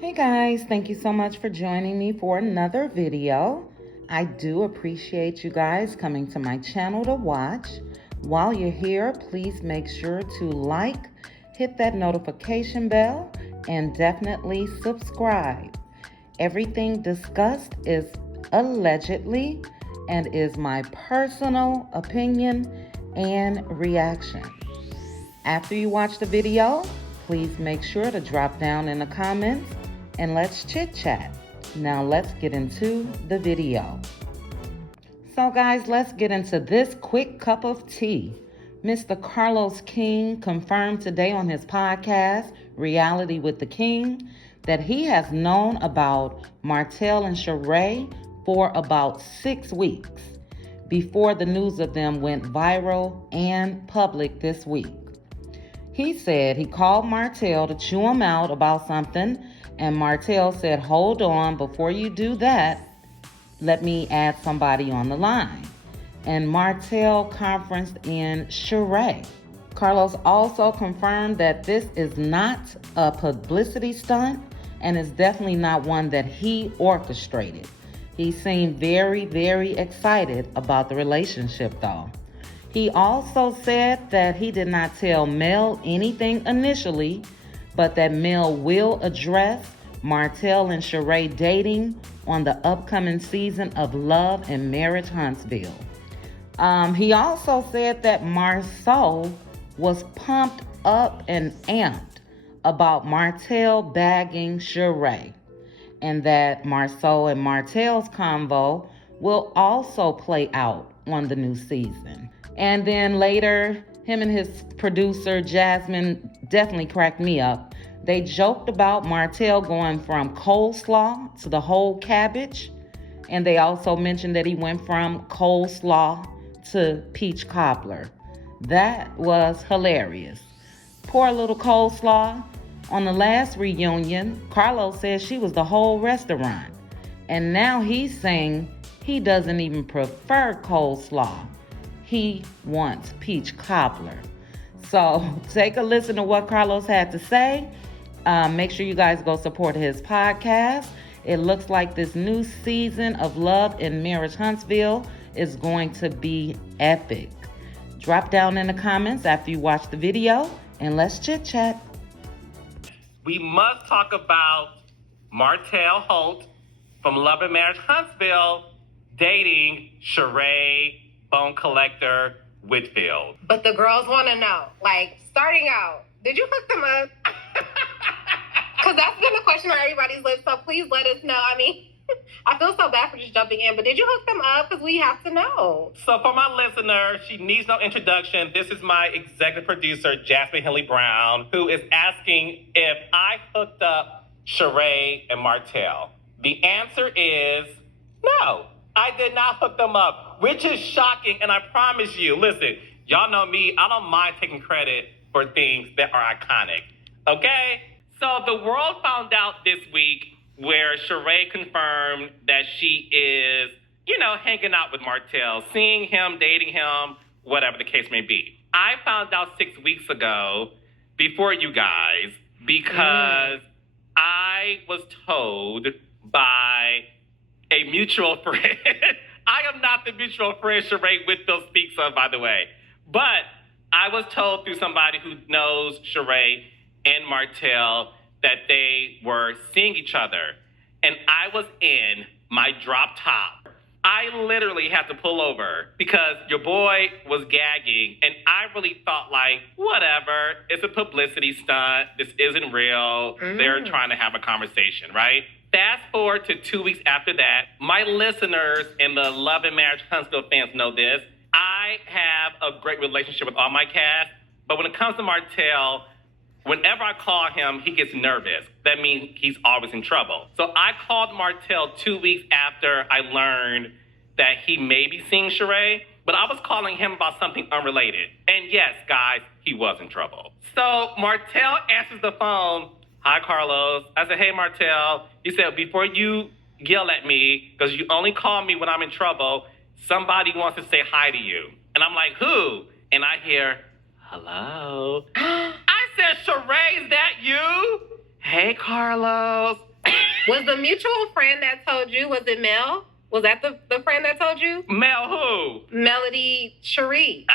Hey guys, thank you so much for joining me for another video. I do appreciate you guys coming to my channel to watch. While you're here, please make sure to like, hit that notification bell, and definitely subscribe. Everything discussed is allegedly and is my personal opinion and reaction. After you watch the video, please make sure to drop down in the comments and let's chit chat. Now let's get into the video. So guys, let's get into this quick cup of tea. Mr. Carlos King confirmed today on his podcast, Reality with the King, that he has known about Martell and Sheree for about 6 weeks before the news of them went viral and public this week. He said he called Martell to chew him out about something, and Martell said, "Hold on, before you do that, let me add somebody on the line." And Martell conferenced in Sheree. Carlos also confirmed that this is not a publicity stunt and is definitely not one that he orchestrated. He seemed very, very excited about the relationship though. He also said that he did not tell Mel anything initially, but that Mel will address Martell and Sheree dating on the upcoming season of Love and Marriage Huntsville. He also said that Marceau was pumped up and amped about Martell bagging Sheree, and that Marceau and Martell's convo will also play out on the new season. And then later, him and his producer, Jasmine, definitely cracked me up. They joked about Martell going from Coleslaw to the Holt Cabbage. And they also mentioned that he went from Coleslaw to Peach Cobbler. That was hilarious. Poor little Coleslaw. On the last reunion, Carlos said she was the whole restaurant. And now he's saying he doesn't even prefer Coleslaw. He wants Peach Cobbler. So take a listen to what Carlos had to say. Make sure you guys go support his podcast. It looks like this new season of Love and Marriage Huntsville is going to be epic. Drop down in the comments after you watch the video and let's chit chat. We must talk about Martell Holt from Love and Marriage Huntsville dating Sheree Bone Collector Whitfield. But the girls want to know, like, starting out, did you hook them up? Because that's been a question on everybody's lips, so please let us know. I mean, I feel so bad for just jumping in, but did you hook them up? Because we have to know. So for my listener, she needs no introduction. This is my executive producer, Jasmine Henley Brown, who is asking if I hooked up Sheree and Martell. The answer is no. I did not hook them up, which is shocking, and I promise you, listen, y'all know me, I don't mind taking credit for things that are iconic, okay? So the world found out this week where Sheree confirmed that she is, hanging out with Martell, seeing him, dating him, whatever the case may be. I found out 6 weeks ago, before you guys, because I was told by a mutual friend. I am not the mutual friend Sheree Whitfield speaks of, by the way. But I was told through somebody who knows Sheree and Martell that they were seeing each other. And I was in my drop top. I literally had to pull over because your boy was gagging. And I really thought, like, whatever. It's a publicity stunt. This isn't real. They're trying to have a conversation, right? Fast forward to 2 weeks after that, my listeners and the Love and Marriage Huntsville fans know this. I have a great relationship with all my cast, but when it comes to Martell, whenever I call him, he gets nervous. That means he's always in trouble. So I called Martell 2 weeks after I learned that he may be seeing Sheree, but I was calling him about something unrelated. And yes, guys, he was in trouble. So Martell answers the phone. "Hi, Carlos." I said, "Hey, Martell." He said, "Before you yell at me, because you only call me when I'm in trouble, somebody wants to say hi to you." And I'm like, "Who?" And I hear, "Hello." I said, "Sheree, is that you?" "Hey, Carlos." Was the mutual friend that told you, was it Mel? Was that the friend that told you? Mel who? Melody Cherie.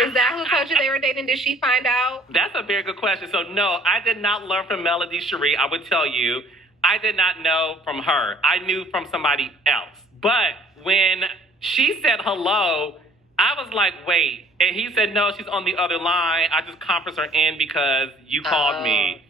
Is that who told you they were dating? Did she find out? That's a very good question. So, no, I did not learn from Melody Cherie. I would tell you, I did not know from her. I knew from somebody else. But when she said hello, I was like, wait. And he said, no, she's on the other line. I just conferenced her in because you called me.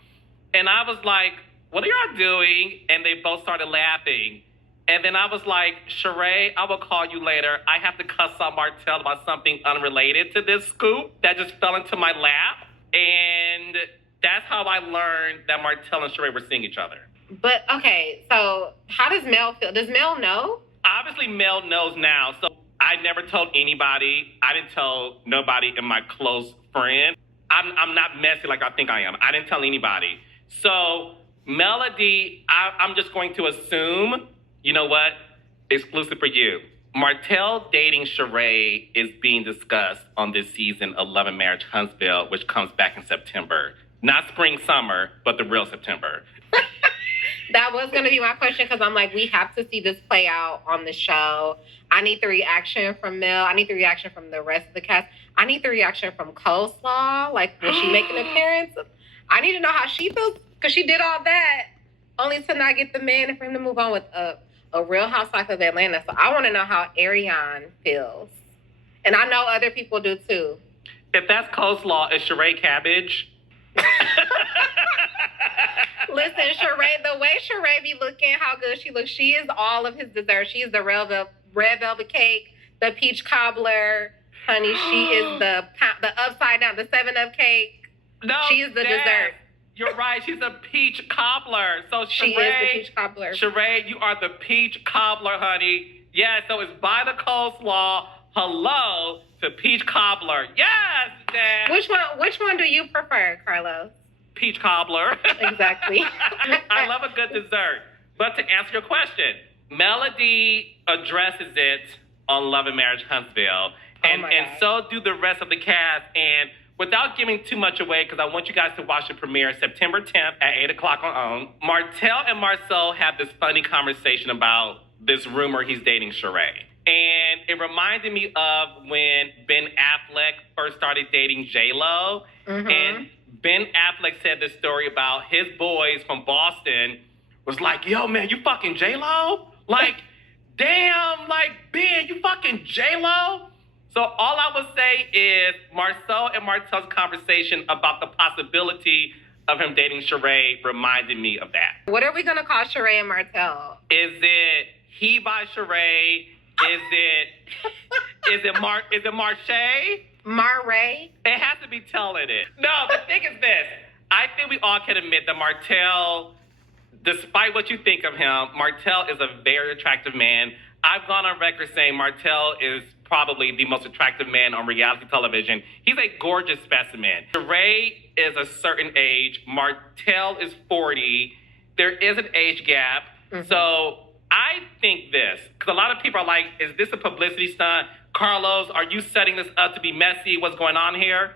And I was like, what are y'all doing? And they both started laughing. And then I was like, Sheree, I will call you later. I have to cuss out Martell about something unrelated to this scoop that just fell into my lap. And that's how I learned that Martell and Sheree were seeing each other. But, okay, so how does Mel feel? Does Mel know? Obviously, Mel knows now. So I never told anybody. I didn't tell nobody in my close friend. I'm not messy like I think I am. I didn't tell anybody. So Melody, I'm just going to assume, you know what? Exclusive for you. Martell dating Sheree is being discussed on this season of Love and Marriage Huntsville, which comes back in September. Not spring, summer, but the real September. That was going to be my question because I'm like, we have to see this play out on the show. I need the reaction from Mel. I need the reaction from the rest of the cast. I need the reaction from Coleslaw. Like, will she make an appearance? I need to know how she feels because she did all that only to not get the man and for him to move on with a Real Housewife of Atlanta. So I want to know how Ariane feels. And I know other people do too. If that's Coleslaw, is Sheree Cabbage? Listen, Sheree, the way Sheree be looking, how good she looks, she is all of his desserts. She is the red velvet cake, the peach cobbler. Honey, she is the upside down, the 7-Up cake. No, she is the dessert. You're right. She's a peach cobbler. So she is the peach cobbler. Sheree, you are the peach cobbler, honey. Yeah, so it's by the Coleslaw. Hello to peach cobbler. Yes, Dad. Which one do you prefer, Carlos? Peach cobbler. Exactly. I love a good dessert. But to answer your question, Melody addresses it on Love and Marriage Huntsville. And so do the rest of the cast. And without giving too much away, because I want you guys to watch the premiere September 10th at 8 o'clock on OWN, Martell and Marcel have this funny conversation about this rumor he's dating Sheree. And it reminded me of when Ben Affleck first started dating J-Lo. Mm-hmm. And Ben Affleck said this story about his boys from Boston was like, yo, man, you fucking J-Lo? Like, damn, like, Ben, you fucking J-Lo? So all I would say is Marcel and Martell's conversation about the possibility of him dating Sheree reminded me of that. What are we going to call Sheree and Martell? Is it he by Sheree? Is it Marche? Marray? It has to be telling it. No, the thing is this. I think we all can admit that Martell, despite what you think of him, Martell is a very attractive man. I've gone on record saying Martell is probably the most attractive man on reality television. He's a gorgeous specimen. Sheree is a certain age. Martell is 40. There is an age gap. Mm-hmm. So I think this, because a lot of people are like, is this a publicity stunt? Carlos, are you setting this up to be messy? What's going on here?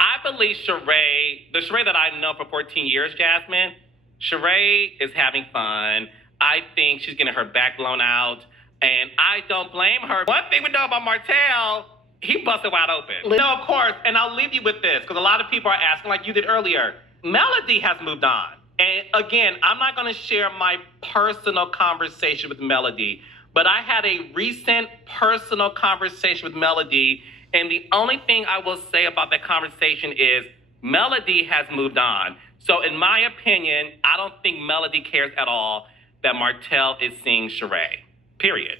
I believe Sheree, the Sheree that I know for 14 years, Jasmine, Sheree is having fun. I think she's getting her back blown out. And I don't blame her. One thing we know about Martell, he busted wide open. No, of course, and I'll leave you with this, because a lot of people are asking, like you did earlier. Melody has moved on. And again, I'm not going to share my personal conversation with Melody, but I had a recent personal conversation with Melody, and the only thing I will say about that conversation is Melody has moved on. So in my opinion, I don't think Melody cares at all that Martell is seeing Sheree. Period.